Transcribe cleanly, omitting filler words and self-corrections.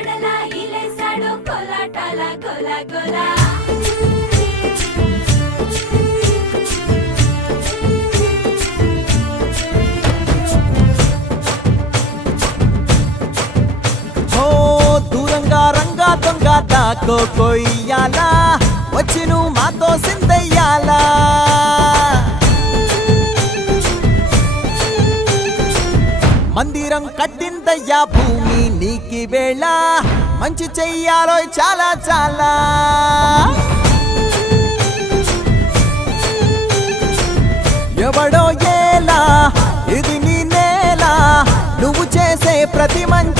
వాడలా ఇలేసాడు కోలాటాల గోల గోల దూరంగా రంగా దొంగ దాకో కొయ్యాలా వచ్చి నువ్వు మాతో సిందయ్యాలా మందిరం కట్టిందయ్యా భూమి నీకి వేళ మంచి చెయ్యాలో చాలా చాలా ఎవడో ఏలా ఇది నీ నేల నువ్వు చేసే ప్రతి మంచి